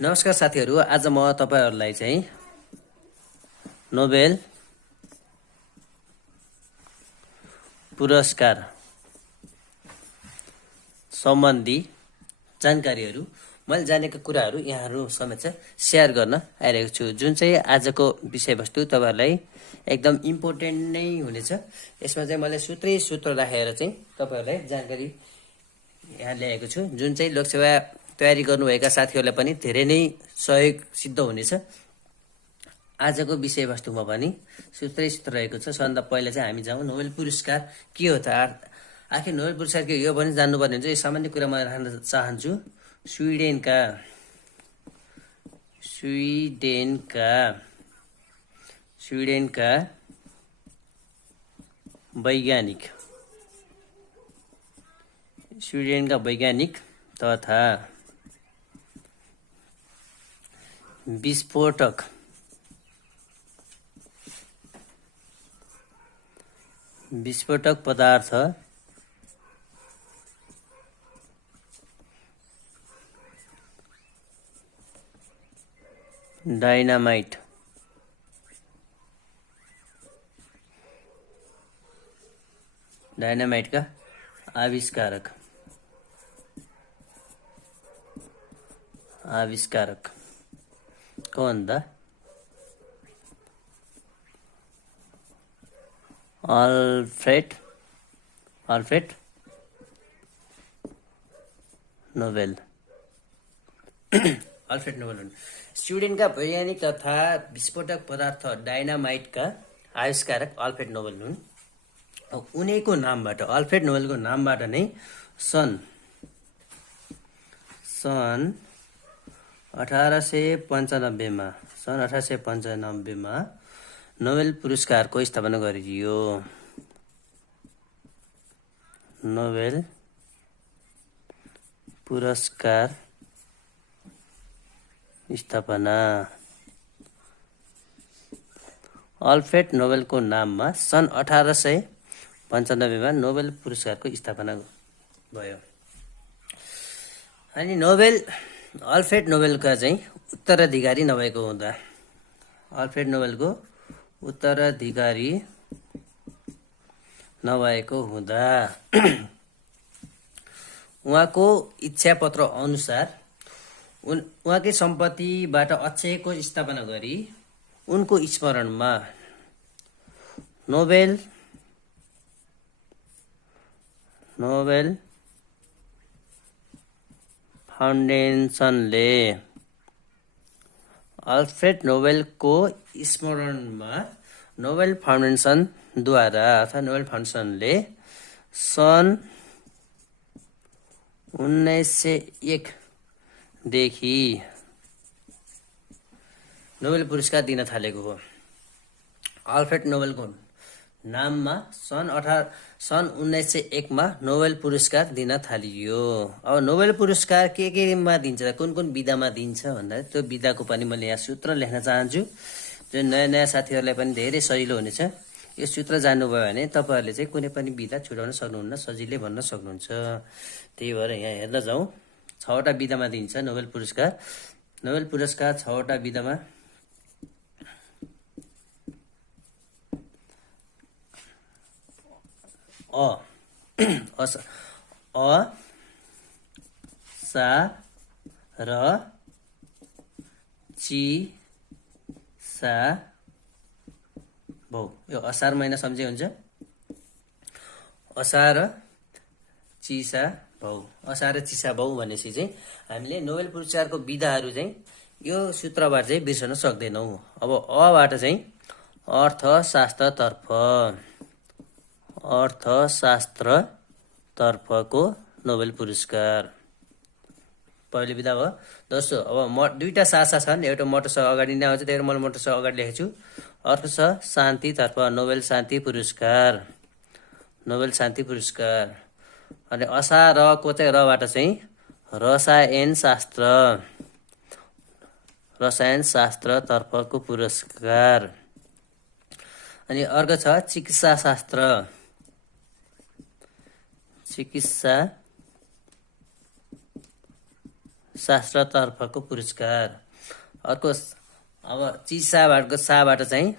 नमस्कार साथीहरू, आज म तपाईहरुलाई चाहिँ नोबेल पुरस्कार सम्बन्धी जानकारीहरू मैले जानेका कुराहरू यहाँहरू समेत शेयर गर्न आइरहेको छु। जुन चाहिँ आजको विषयवस्तु तपाईहरुलाई एकदम इम्पोर्टेन्ट नै हुनेछ। यसमा चाहिँ मैले सूत्र राखेर चाहिँ तपाईहरुलाई जानकारी यहाँ ल्याएको छु। जुन चाहिँ लोकसेवा तयारी गर्नुभएका साथीहरूलाई पनि धेरै नै सहयोग सिद्ध हुनेछ। आजको विषयवस्तुमा पनि सूत्र रहेको छ। सबभन्दा पहिला चाहिँ हामी जाउँ नोबेल पुरस्कार के हो त। आखिर नोबेल पुरस्कार के हो यो पनि जान्नुपर्ने हुन्छ। यो सामान्य कुरा म राख्न चाहन्छु। स्विडेनका वैज्ञानिक तथा विस्फोटक पदार्थ डायनामाइट का आविष्कारक कौन था? Alfred Nobel. स्विडेन का वैज्ञानिक तथा विस्फोटक पदार्थ डायनामाइट का आविष्कारक अल्फ्रेड नोबेल हुन्। उनीको नामबाट अल्फ्रेड नोबेलको नामबाट नै सन् 1895 मा नोबेल पुरस्कारको स्थापना गरियो। नोबेल पुरस्कार स्थापना अल्फ्रेड नोबेलको नाममा सन् 1895 मा नोबेल पुरस्कारको स्थापना भयो। अनि अल्फ्रेड नोबेलका चाहिँ उत्तराधिकारी नभएको हुँदा उहाँको इच्छा पत्र अनुसार उहाँकै सम्पत्तिबाट अक्षयको स्थापना गरी उनको स्मरणमा नोबेल फाउन्डेसनले अल्फ्रेड नोबेलको स्मरणमा नोबेल फाउन्डेसनले सन् 1901 देखि नोबेल पुरस्कार दिन थालेको हो। अल्फ्रेड नोबेलको नाममा सन् 1901 मा नोबेल पुरस्कार दिन थालियो। अब नोबेल पुरस्कार केमा दिन्छ, कुन विधामा दिन्छ भन्दा त्यो विधाको पनि मैले यहाँ सूत्र लेख्न चाहन्छु। जो नयाँ साथीहरूलाई पनि धेरै सजिलो हुनेछ। यो सूत्र जान्नुभयो भने तपाईहरुले चाहिँ कुनै पनि विधा छुटाउन सक्नुहुन्न, सजिलै भन्न सक्नुहुन्छ। त्यही भएर यहाँ हेर्न जाउँ। 6 वटा विधामा दिन्छ नोबेल पुरस्कार। 6 वटा विधामा सा र ची सा भौ। यो असार महिना सम्झे हुन्छ। असार चिसा भौ भनेपछि चाहिँ हामीले नोबेल पुरस्कारको विधाहरू चाहिँ यो सूत्रबाट चाहिँ बिर्सन सक्दैनौँ। अब अबाट चाहिँ अर्थशास्त्रतर्फको नोबेल पुरस्कार पहिलो विधा भयो। दोस्रो, अब दुईटा सासा छन्, एउटा मोटोसँग अगाडि नै आउँछ, त्यही भएर मैले मोटोसँग अगाडि लेखेको छु। अर्थ छ शान्तितर्फ नोबेल शान्ति पुरस्कार। अनि असा रको चाहिँ रबाट चाहिँ रसायनशास्त्रतर्फको पुरस्कार। अनि अर्को छ चिकित्सा शास्त्रतर्फको पुरस्कार। अर्को अब चिसाबाट साबाट चाहिँ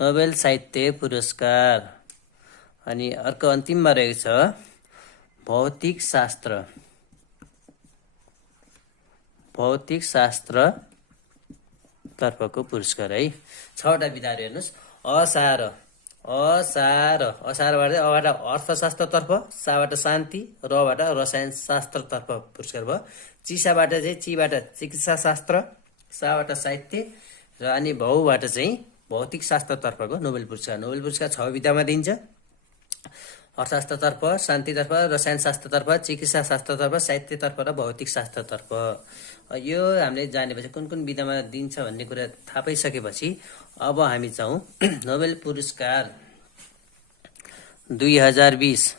नोबेल साहित्य पुरस्कार। अनि अर्को अन्तिममा रहेको छ भौतिक शास्त्रतर्फको पुरस्कार है। 6वटा विधाहरू हेर्नुहोस्। असारबाट अबाट अर्थशास्त्रतर्फ, साबाट शान्ति, रबाट रसायन शास्त्रतर्फ पुरस्कार भयो। चिसाबाट चाहिँ चिबाट चिकित्सा शास्त्र, साबाट साहित्य र अनि भौबाट चाहिँ भौतिक शास्त्रतर्फको नोबेल पुरस्कार। नोबेल पुरस्कार 6 विधामा दिन्छ। अर्थशास्त्रतर्फ, शान्तितर्फ, रसायन शास्त्रतर्फ, चिकित्सा शास्त्रतर्फ, साहित्यतर्फ र भौतिक शास्त्रतर्फ। यो हामीले जानेपछि कुन कुन विधामा दिन्छ भन्ने कुरा थाहा पाइसकेपछि अब हामी जाउँ नोबेल पुरस्कार 2020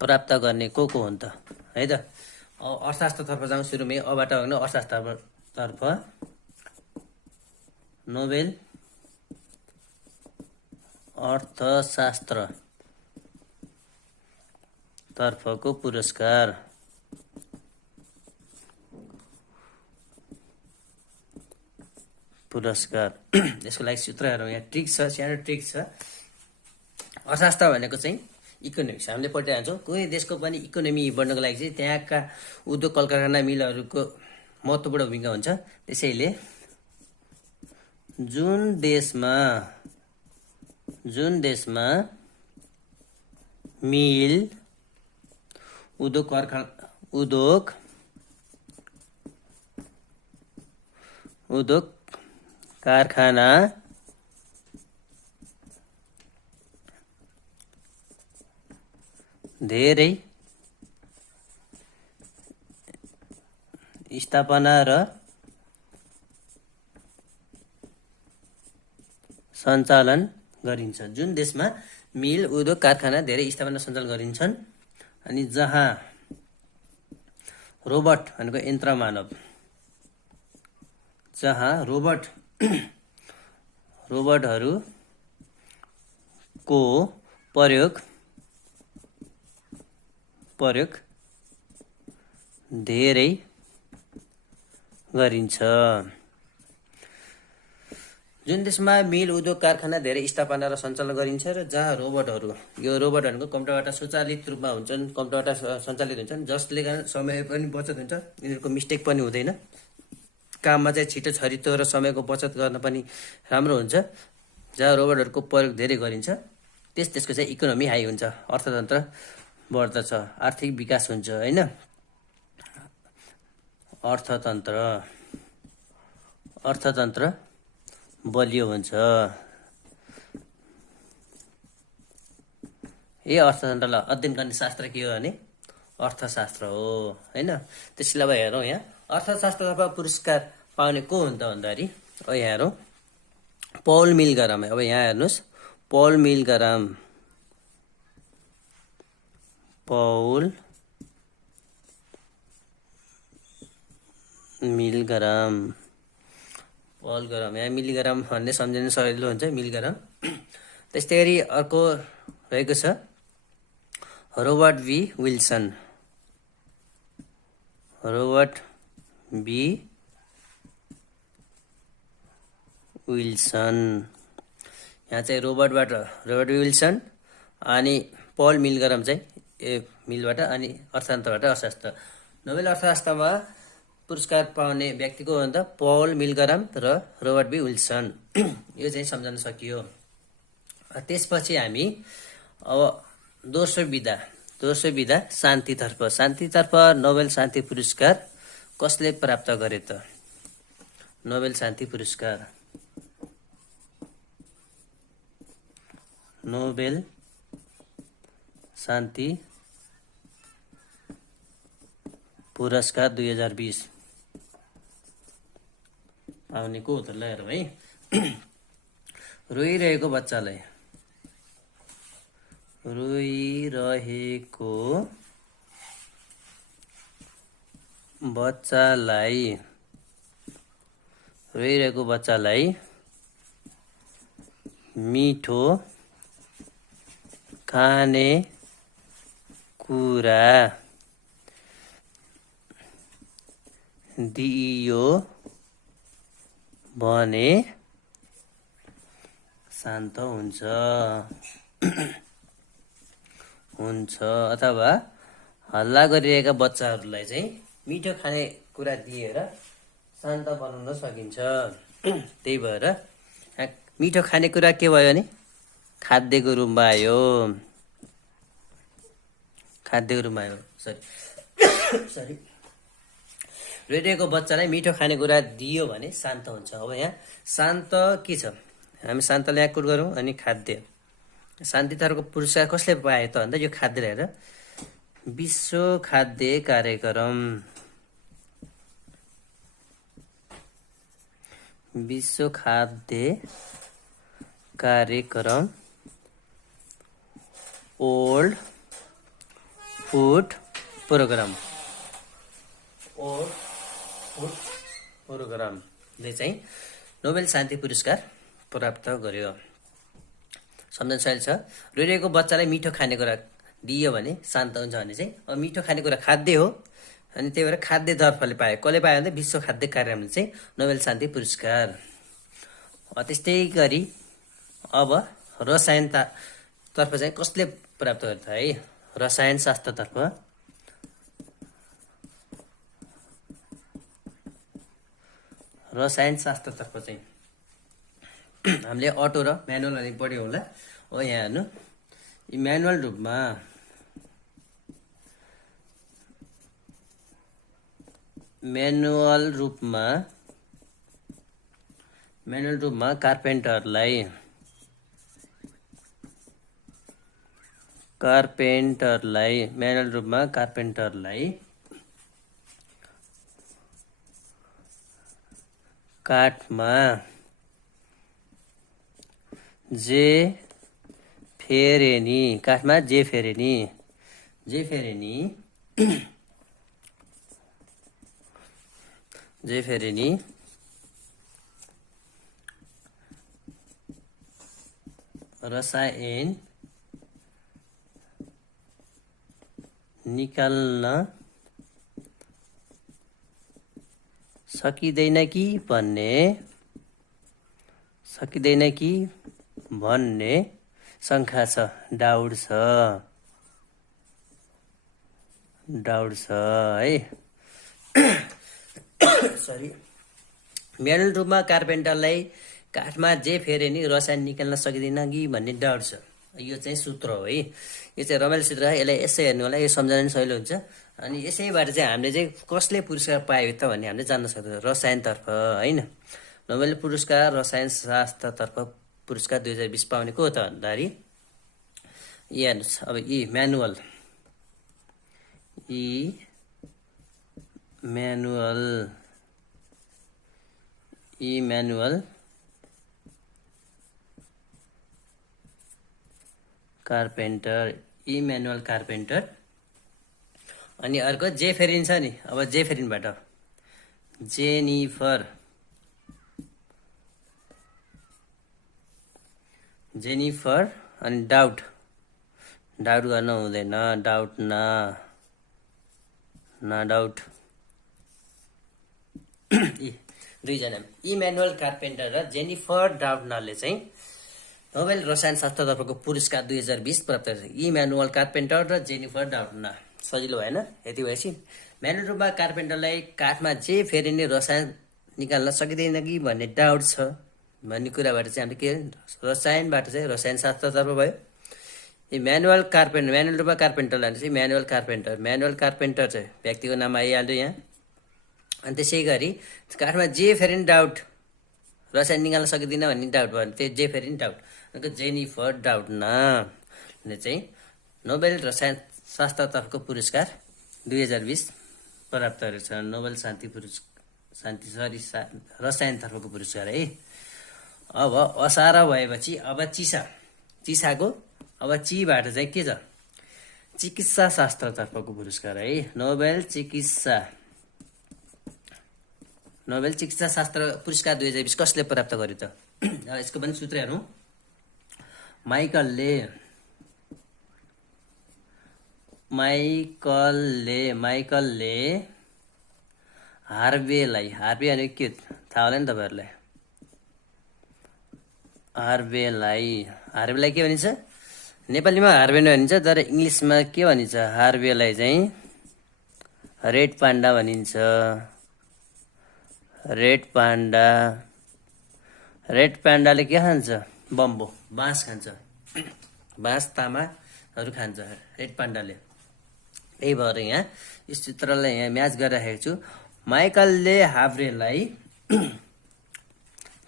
प्राप्त गर्ने को हुन् त है त। अर्थशास्त्रतर्फ जाउँ सुरुमै। अबाट हो भने अर्थशास्त्रतर्फ नोबेल अर्थशास्त्रतर्फको पुरस्कार। यसको लागि सूत्रहरू यहाँ ट्रिक छ, सानो ट्रिक छ। अर्थशास्त्र भनेको चाहिँ इकोनोमिक्स हामीले पढिरहन्छौँ। कुनै देशको पनि इकोनोमी बढ्नको लागि चाहिँ त्यहाँका उद्योग कल कारखाना मिलहरूको महत्त्वपूर्ण भूमिका हुन्छ। त्यसैले जुन देशमा मिल, उद्योग कारखाना धेरै स्थापना र सञ्चालन गरिन्छ। जुन देशमा मिल, उद्योग कारखाना धेरै स्थापना सञ्चालन गरिन्छन् अनि जहाँ रोबोट भनेको यन्त्र मानव, जहाँ रोबोटहरूको प्रयोग धेरै गरिन्छ। जुन देशमा मिल, उद्योग कारखाना धेरै स्थापना र सञ्चालन गरिन्छ र जहाँ रोबोटहरू, यो रोबोट भनेको कम्प्युटरबाट स्वचालित रूपमा हुन्छन्, कम्प्युटरबाट सञ्चालित हुन्छन्, जसले कारण समय पनि बचत हुन्छ, यिनीहरूको मिस्टेक पनि हुँदैन, काममा चाहिँ छिटो छरितो र समयको बचत गर्न पनि राम्रो हुन्छ। जहाँ रोबोटहरूको प्रयोग धेरै गरिन्छ त्यसको चाहिँ इकोनोमी हाई हुन्छ, अर्थतन्त्र बढ्दछ, आर्थिक विकास हुन्छ हैन। अर्थतन्त्र बलियो हुन्छ। अर्थतन्त्रलाई अध्ययन गर्ने शास्त्र के हो भने अर्थशास्त्र हो हैन। त्यसैले अब हेरौँ यहाँ अर्थशास्त्रतर्फ पुरस्कार पाउने को हुन्छ भन्दाखेरि अब यहाँ हेरौँ पौल मिलग्राम। अब यहाँ हेर्नुहोस् पौल मिलग्राम यहाँ मिलिग्राम भन्ने सम्झिनु सजिलो हुन्छ, मिलिग्राम। त्यस्तै गरी अर्को रहेको छ रोबर्ट बी विल्सन। यहाँ चाहिँ रोबर्ट बी विल्सन अनि पौल मिलग्राम चाहिँ मिलबाट अनि अर्थतन्त्रबाट अर्थशास्त्र। नोबेल अर्थशास्त्रमा पुरस्कार पाउने व्यक्ति को भन्दा पौल मिलग्राम र रोबर्ट बी विल्सन। यो चाहिँ सम्झन सकियो। त्यसपछि हामी अब दोस्रो विधा शान्तितर्फ नोबेल शान्ति पुरस्कार कसले प्राप्त गरे त? नोबेल शान्ति पुरस्कार नोबेल शान्ति पुरस्कार 2020 पाउने को त ल हेरौँ है। रोइरहेको बच्चालाई मिठो खाने कुरा दिइयो भने शान्त हुन्छ अथवा हल्ला गरिरहेका बच्चाहरूलाई चाहिँ मिठो खाने कुरा दिएर शान्त बनाउन सकिन्छ। त्यही भएर मिठो खानेकुरा के भयो भने खाद्यको रूपमा आयो। सरी रोइरहेको बच्चालाई मिठो खानेकुरा दियो भने शान्त हुन्छ। अब यहाँ शान्त के छ, हामी शान्तलाई यहाँ कुट गरौँ। अनि खाद्य, शान्तितर्फको पुरस्कार कसले पायो त भन्दा यो खाद्य रहेर विश्व खाद्य कार्यक्रम, विश्व खाद्य कार्यक्रम ओल्ड फूड प्रोग्रामले चाहिँ नोबेल शान्ति पुरस्कार प्राप्त गर्यो। सम्झन शैली छ, रोइरहेको बच्चालाई मिठो खानेकुरा दियो भने शान्त हुन्छ भने चाहिँ अब मिठो खानेकुरा खाद्य हो, अनि त्यही भएर खाद्यतर्फले पायो। कसले पायो भने विश्व खाद्य कार्यक्रमले चाहिँ नोबेल शान्ति पुरस्कार। त्यस्तै गरी अब रसायनतर्फ चाहिँ कसले प्राप्त गर्छ है, रसायन शास्त्रतर्फ चाहिँ हामीले अटो र म्यानुअल अनि पढ्यौँ होला। हो यहाँ हेर्नु, म्यानुअल रूपमा कार्पेन्टरलाई काठमा जे फेरेनी रसायन निकाल्न सकिँदैन कि भन्ने शङ्का छ, डाउट छ है। सरी, म्यानुअल रूपमा कार्पेन्टरलाई काठमा जे फेरे नि रसायन निकाल्न सकिँदैन कि भन्ने डाउट छ। यो चाहिँ सूत्र हो है, यो चाहिँ रमाइलो सूत्र है। यसलाई यसै हेर्नु होला, यो सम्झना पनि सजिलो हुन्छ। अनि यसैबाट चाहिँ हामीले चाहिँ कसले पुरस्कार पायो त भन्ने हामीले जान्न सक्छौँ, रसायनतर्फ होइन। नोबेल पुरस्कार रसायन शास्त्रतर्फ पुरस्कार 2020 पाउने को हो त भन्दाखेरि यहाँ हेर्नुहोस्। अब इम्यानुअल कार्पेन्टर अनि अर्को जेफेरिन छ नि। अब जेफेरिनबाट जेनिफर अनि डाउट गर्न हुँदैन, डाउट दुईजना इम्यानुअल कार्पेन्टर र जेनिफर डाउटनरले चाहिँ नोबेल रसायनशास्त्रतर्फको पुरस्कार 2020 प्राप्त गर्छ। इम्यानुअल कार्पेन्टर र जेनिफर डाउटनर। सजिलो भएन? यति भएपछि म्यानुअल रूपमा कार्पेन्टरलाई काठमा जे फेरि नै रसायन निकाल्न सकिँदैन कि भन्ने डाउट छ भन्ने कुराबाट चाहिँ हामीले के रसायनबाट चाहिँ रसायनशास्त्रतर्फ भयो। म्यानुअल रूपमा कार्पेन्टरलाई चाहिँ म्यानुअल कार्पेन्टर चाहिँ व्यक्तिको नाम आइहाल्यो यहाँ। अनि त्यसै गरी काठमा जे फेरि डाउट रसायन निकाल्न सकिँदैन भन्ने डाउट भयो भने त्यो जे फेरि डाउट जेनिफर डाउटनरले चाहिँ नोबेल रसायनशास्त्रतर्फको पुरस्कार 2020 प्राप्त गरेको छ। नोबेल रसायनतर्फको पुरस्कार है। अब असार भएपछि अब चिसाको अब चीबाट चाहिँ के छ, चिकित्सा शास्त्रतर्फको पुरस्कार है। नोबेल चिकित्सा शास्त्र पुरस्कार 2020 कसले प्राप्त गर्यो त? यसको पनि सूत्र हेरौँ। माइकलले हार्वेलाई, हार्वे भनेको के थाहा होला नि तपाईँहरूलाई। हार्वेलाई, हार्वेलाई के भनिन्छ? नेपालीमा हार्वे नै भनिन्छ, तर इङ्ग्लिसमा के भनिन्छ? हार्वेलाई चाहिँ रेड पान्डा भनिन्छ। रेड पान्डा, रेड पान्डाले के खान्छ? बम्बो, बाँस खान्छ। बाँस तामाहरू खान्छ रेड पान्डाले। त्यही भएर यहाँ यस चित्रलाई यहाँ म्याच गरिराखेको छु। माइकलले हाब्रेलाई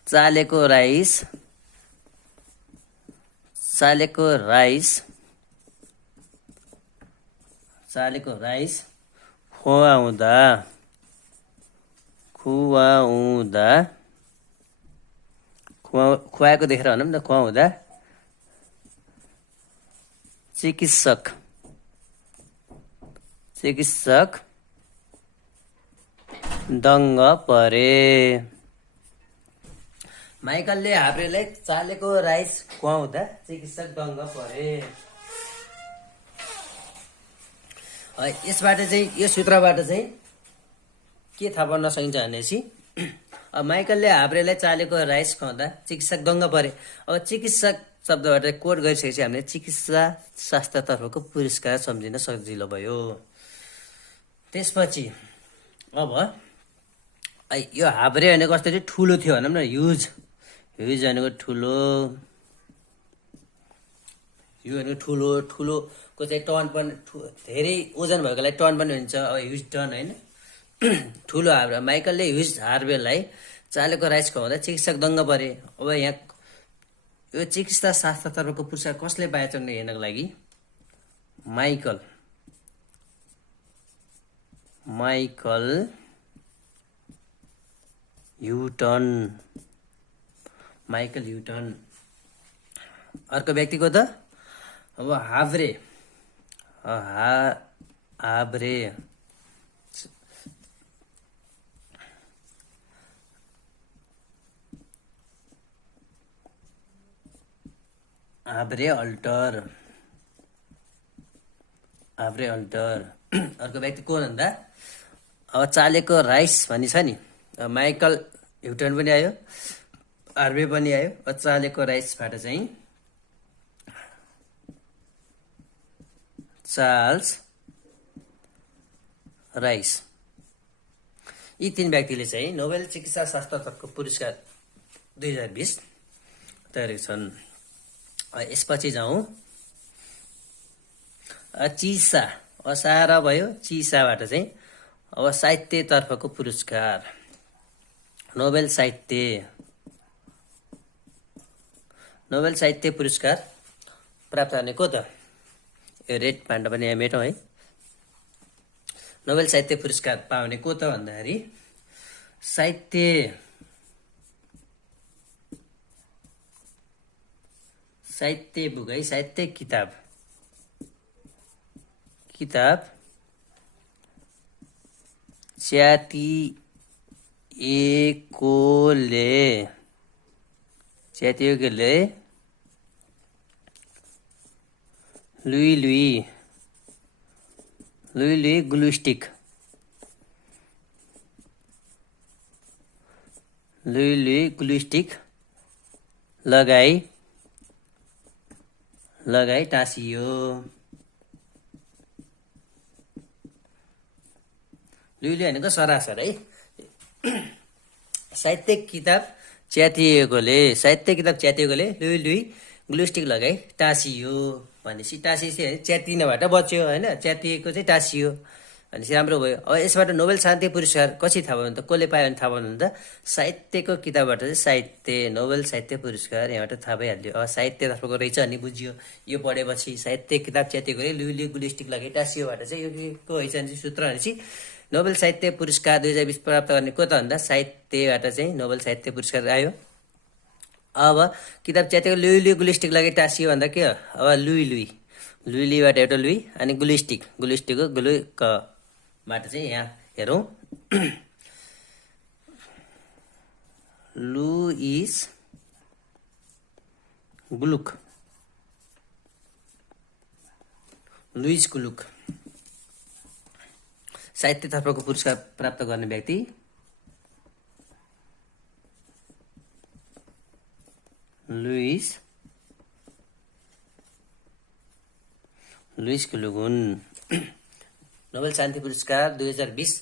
चालेको राइस, चालेको राइस, चालेको राइस खुवाउँदा, खुवाउँदा, खुवाएको देखेर भनौँ न, खुवाउँदा चिकित्सक, चिकित्सक दङ्ग परे। माइकलले हाब्रेलाई चालेको राइस खुवाउँदा चिकित्सक दङ्ग परे। यसबाट चाहिँ, यो सूत्रबाट चाहिँ के थाहा पाउन सकिन्छ भनेपछि, माइकलले हाब्रेलाई चालेको राइस खुवाउँदा चिकित्सक दङ्ग परे। अब चिकित्सक शब्दबाट कोड गरिसकेपछि हामीले चिकित्सा शास्त्रतर्फको पुरस्कार सम्झिन सजिलो भयो। त्यसपछि अब यो हाब्रे भनेको कस्तो चाहिँ ठुलो थियो भनौँ न, ह्युज, ह्युज भनेको ठुलो, यो भनेको ठुलो, ठुलोको चाहिँ टन पनि धेरै ओजन भएकोलाई टन पनि भनिन्छ। अब ह्युज टन होइन, ठुलो हाब्रे। माइकलले ह्युज हार्वेलाई चालेको राइस खुवाउँदा चिकित्सक दङ्ग परे। अब यहाँ यो चिकित्सा शास्त्रतर्फको पुरस्कार कसले पाएछन् हेर्नको लागि, माइकल, माइकल ह्युटन, माइकल ह्युटन। अर्को व्यक्तिको त अब हाब्रे, हाब्रे, हाब्रे अल्टर, हाब्रे अल्टर। अर्को व्यक्ति को भन्दा अब चालेको राइस भनी छ नि, माइकल ह्युटन पनि आयो, हार्वे पनि आयो। चालेको राइसबाट चाहिँ चार्ल्स राइस। यी तीन व्यक्तिले चाहिँ नोबेल चिकित्सा शास्त्रतर्फको पुरस्कार 2020 तयारेका छन्। यसपछि जाउँ चिसा, असारा भयो, चिसाबाट चाहिँ अब साहित्यतर्फको पुरस्कार, नोबेल साहित्य, नोबेल साहित्य पुरस्कार प्राप्त गर्ने को त? यो रेड पान्डा पनि यहाँ मेटौँ है। नोबेल साहित्य पुरस्कार पाउने को त भन्दाखेरि साहित्य, साहित्य बुक है, साहित्य किताब, किताब च्यातिएकोले, च्यातिएकोले लुई लुई, लुई लुई ग्लुस्टिक, लुई लुई ग्लुस्टिक लगाई, लगाई टाँसियो। लुई लुई भनेको सरासर है। साहित्य किताब च्यातिएकोले, साहित्य किताब च्यातिएकोले लुई लुई ग्लुस्टिक लगाई टाँसियो भनेपछि, टाँसिएपछि च्यातिनबाट बच्यो होइन, च्यातिएको चाहिँ टाँसियो भनेपछि राम्रो भयो। अब यसबाट नोबेल शान्ति पुरस्कार कसरी थाहा भयो भने त, कसले पायो भने थाहा भयो भने त साहित्यको किताबबाट चाहिँ साहित्य, नोबेल साहित्य पुरस्कार यहाँबाट थाहा भइहाल्यो। अब साहित्यतर्फको रहेछ भने बुझियो, यो पढेपछि साहित्य किताब च्यातिएकोले लुई लुई ग्लुस्टिक लगाई टाँसियोबाट चाहिँ यो को रहेछ भने सूत्र भनेपछि नोबेल साहित्य पुरस्कार 2020 प्राप्त गर्ने को त भन्दा साहित्यबाट चाहिँ नोबेल साहित्य पुरस्कार आयो। अब किताब च्यातिएको लुई लुई ग्लुस्टिक लगाई टाँसियो भन्दा के हो? अब लुई लुई, लुई लुईबाट एउटा लुई अनि ग्लुस्टिक, ग्लुस्टिकको ग्लु कबाट चाहिँ यहाँ हेरौँ, लुइस ग्लुक, लुइस ग्लुक। साहित्यतर्फको पुरस्कार प्राप्त गर्ने व्यक्ति लुइस गुलुक हुन्। नोबेल शान्ति पुरस्कार 2020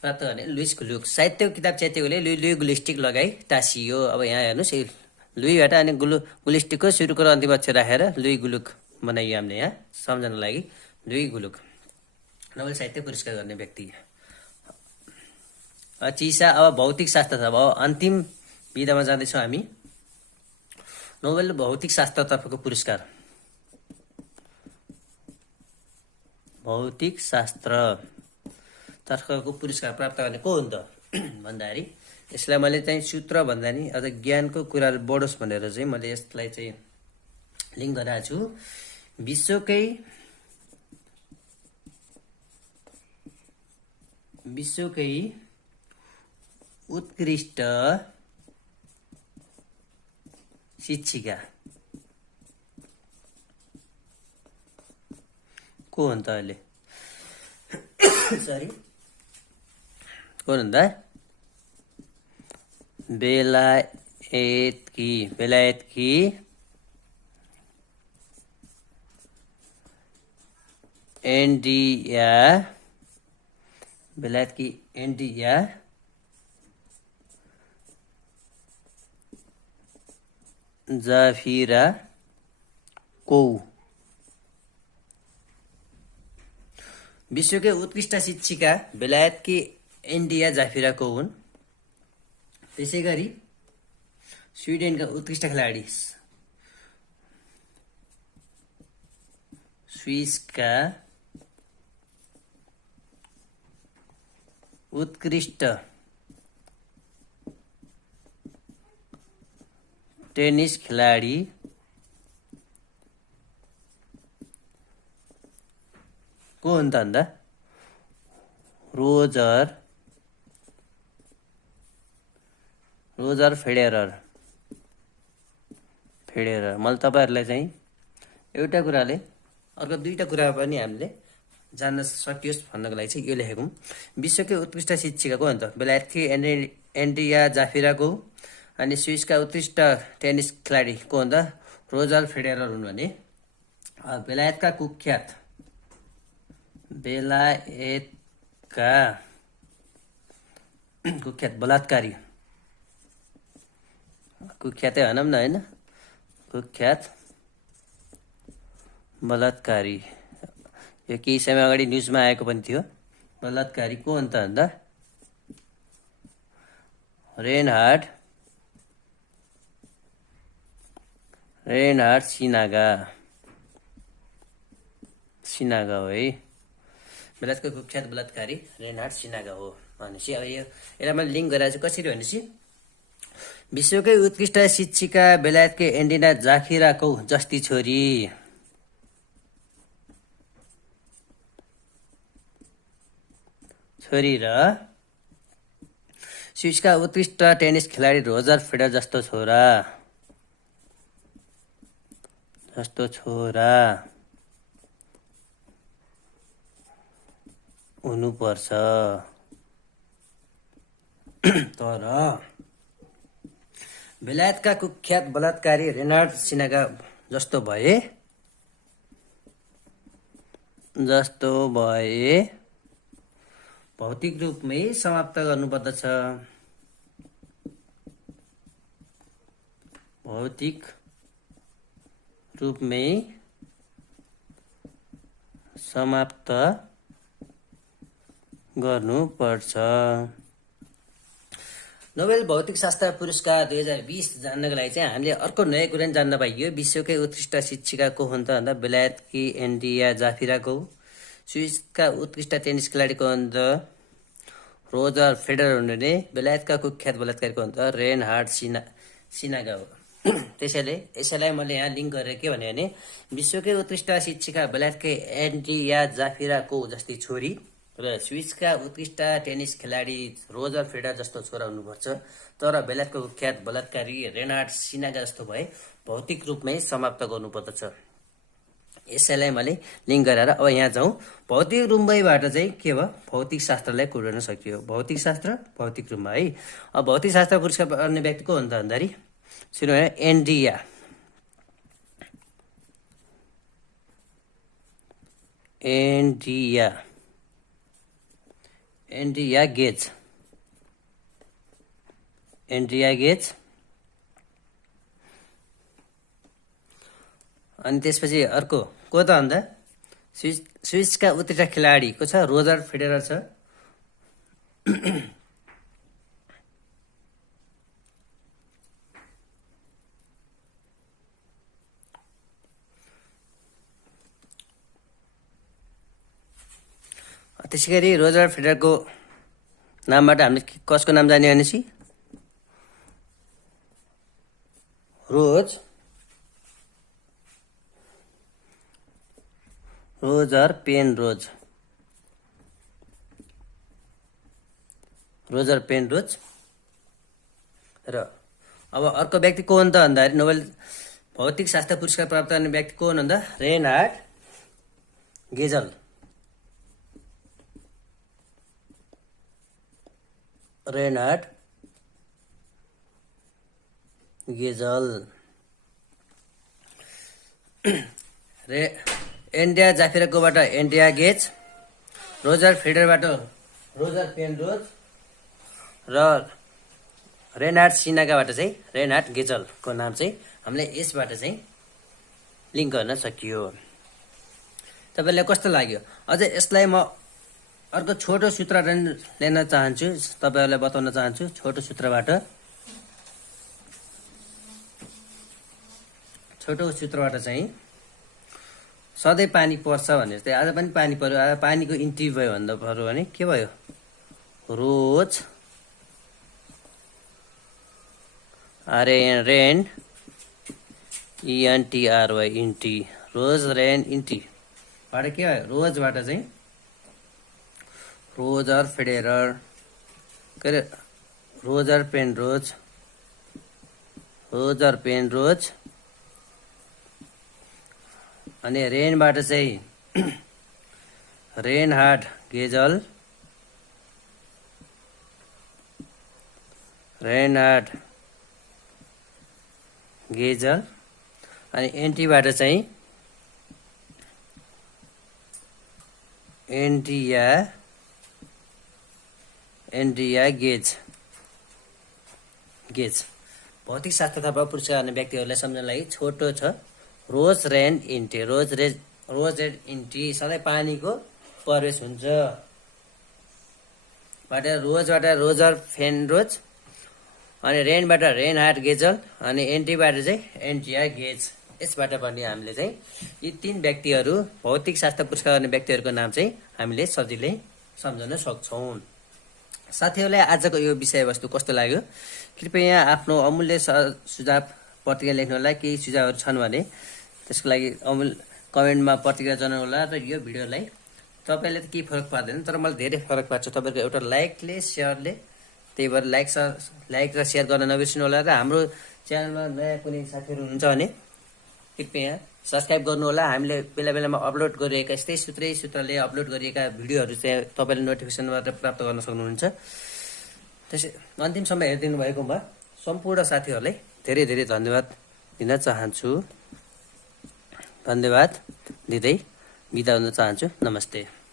प्राप्त गर्ने लुइस गुलुक। साहित्यको किताब च्यातिएकोले लुई गुलिस्टिक लगाई टाँसियो। अब यहाँ हेर्नुहोस् लुईबाट अनि गुलिस्टिकको सुरुको र अन्तिम अक्षर राखेर लुई गुलुक बनाइयो हामीले यहाँ सम्झनको लागि। लुई गुलुक नोबेल साहित्य पुरस्कार गर्ने व्यक्ति। चिसा अब भौतिक शास्त्र छ। अब अन्तिम विधामा जाँदैछौँ हामी। नोबेल भौतिक शास्त्रतर्फको पुरस्कार। भौतिक शास्त्रतर्फको पुरस्कार प्राप्त गर्ने को हुन् त भन्दाखेरि यसलाई मैले चाहिँ सूत्र भन्दा नि अझ ज्ञानको कुराहरू बढोस् भनेर चाहिँ मैले यसलाई चाहिँ लिङ्क गरेको छु। विश्वकै उत्कृष्ट शिक्षिका को हुन् त अहिले सरी को हुन् त बेलायतकी एन्ड्रिया जाफिरा कौ। विश्वकै उत्कृष्ट शिक्षिका बेलायतकी एन्ड्रिया जाफिरा कौ हुन्। त्यसै गरी स्विडेनका उत्कृष्ट खेलाडी स्विसका उत्कृष्ट टेनिस खेलाडी को हुन् त भन्दा रोजर फेडेरर। मैले तपाईँहरूलाई चाहिँ एउटा कुराले अर्को दुईटा कुरा पनि हामीले जान्न सकियोस् भन्नको लागि चाहिँ यो लेखेको हुँ। विश्वकै उत्कृष्ट शिक्षिका को हुन् त बेलायतकी एन्ड्रिया जाफिरा कौ अनि स्विसका उत्कृष्ट टेनिस खेलाडी को हुन् त रोजर फेडेरर हुन् भने बेलायतका कुख्यात बलात्कारी कुख्यातै भनौँ न होइन कुख्यात बलात्कारी यो केही समय अगाडि न्युजमा आएको पनि थियो। बलात्कारी को हुन् त भन्दा रेनहार्ड सिनागा हो है। बेलायतको कुख्यात बलात्कारी रेनहार्ड सिनागा हो भनेपछि अब यसलाई मैले लिङ्क गरेर चाहिँ कसरी भनेपछि विश्वकै उत्कृष्ट शिक्षिका बेलायतकै एन्ड्रिया जाफिरा कौ जस्ती छोरी र स्विसका उत्कृष्ट टेनिस खेलाडी रोजर फेडरर जस्तो छोरा हुनुपर्छ। तर बेलायतका कुख्यात बलात्कारी रेनहार्ड सिनागा जस्तो भए भौतिक रूपमै समाप्त गर्नुपर्दछ। भौतिक रूपमै समाप्त गर्नुपर्छ। नोबेल भौतिक शास्त्र पुरस्कार 2020 जान्नको लागि चाहिँ हामीले अर्को नयाँ कुरा जान्न पाइयो। विश्वकै उत्कृष्ट शिक्षिका को हुन् त भन्दा बेलायतकी एन्ड्रिया जाफिरा कौ। स्विसका उत्कृष्ट टेनिस खेलाडी को हुन् त रोजर फेडरर हुन् भने बेलायतका कुख्यात बलात्कारी को हुन् त रेनहार्ड सिनागा हो। त्यसैले यसैलाई मैले यहाँ लिङ्क गरेर के भने विश्वकै उत्कृष्ट शिक्षिका बेलायतकै एन्ड्रिया जाफिरा कौ जस्तै छोरी र स्विसका उत्कृष्ट टेनिस खेलाडी रोजर फेडरर जस्तो छोरा हुनुपर्छ। तर बेलायतको कुख्यात बलात्कारी रेनहार्ड सिनागा जस्तो भए भौतिक रूपमै समाप्त गर्नुपर्दछ। यसैलाई मैले लिङ्क गरेर अब यहाँ जाउँ। भौतिक रुम्बैबाट चाहिँ के भयो, भौतिक शास्त्रलाई कुर्न सकियो। भौतिक शास्त्र, भौतिक रुम्बा है। अब भौतिक शास्त्र पुरस्कार पाउने व्यक्ति को हो त भन्दाखेरि सुरु एन्ड्रिया गेज। अनि त्यसपछि अर्को को त भन्दा स्विसका उत्कृष्ट खेलाडी को छ, रोजर फेडेरर छ। त्यसै गरी रोजर फेडररको नामबाट हामीले कसको नाम जाने भनेपछि रोजर पेनरोज र अब अर्को व्यक्ति को हुन् त भन्दाखेरि नोबेल भौतिक शास्त्र पुरस्कार प्राप्त गर्ने व्यक्ति को हुन् भन्दा रेनहार्ड गेजल। एन्ड्रिया जाफिराकोबाट एन्ड्रिया गेज, रोजर फेडररबाट रोजर पेनरोज र रेनहार्ड सिनागाबाट चाहिँ रेनहार्ड गेजलको नाम चाहिँ हामीले यसबाट चाहिँ लिङ्क गर्न सकियो। तपाईँलाई कस्तो लाग्यो? अझै यसलाई म अर्को छोटो सूत्र लिन चाहन्छु, तपाईँहरूलाई बताउन चाहन्छु। छोटो सूत्रबाट चाहिँ सधैँ पानी पर्छ भनेर चाहिँ आज पनि पानी पर्यो, आज पानीको इन्ट्री भयो भन्दा पर्यो भने के भयो, रोज रेन ENTRY इन्ट्री, रोज रेन इन्ट्री बाट के भयो, रोजबाट चाहिँ रोजर फेडेरर के अरे रोजर पेनरोज अनि रेनबाट चाहिँ रेनहार्ड गेजल अनि एन्ट्रीबाट चाहिँ एन्ड्रिया गेज। भौतिक शास्त्र तथा पुरस्कार गर्ने व्यक्तिहरूलाई सम्झ्नलाई लागि छोटो छ। रोज रेन इन्ट्री सधैँ पानीको प्रवेश हुन्छ। रोजबाट रोजर फेनरोज अनि रेनबाट रेनहार्ड गेजल अनि एन्ट्रीबाट चाहिँ एन्ड्रिया गेज। यसबाट पनि हामीले चाहिँ यी 3 व्यक्तिहरू भौतिक शास्त्र पुरस्कार गर्ने व्यक्तिहरूको नाम चाहिँ हामीले सजिलै सम्झन सक्छौँ। साथीहरूलाई आजको यो विषयवस्तु कस्तो लाग्यो? कृपया आफ्नो अमूल्य सुझाव प्रतिक्रिया लेख्नु होला। केही सुझावहरू छन् भने त्यसको लागि कमेन्टमा प्रतिक्रिया जनाउनु होला। र यो भिडियोलाई तपाईँले त केही फरक पार्दैन, तर मलाई धेरै फरक पार्छ तपाईँको एउटा लाइकले, सेयरले। त्यही भएर लाइक र सेयर गर्न नबिर्सिनु होला। र हाम्रो च्यानलमा नयाँ कुनै साथीहरू हुनुहुन्छ भने कृपया सब्सक्राइब गर्नु होला। हामीले बेला बेलामा अपलोड गरिएका यस्तै सूत्रले अपलोड गरिएका भिडियोहरू चाहिँ तपाईँले नोटिफिकेसनबाट प्राप्त गर्न सक्नुहुन्छ। त्यसै अन्तिमसम्म हेरिदिनु भएकोमा सम्पूर्ण साथीहरूलाई धेरै धेरै धन्यवाद दिन चाहन्छु। धन्यवाद दिँदै बिदा हुन चाहन्छु। नमस्ते।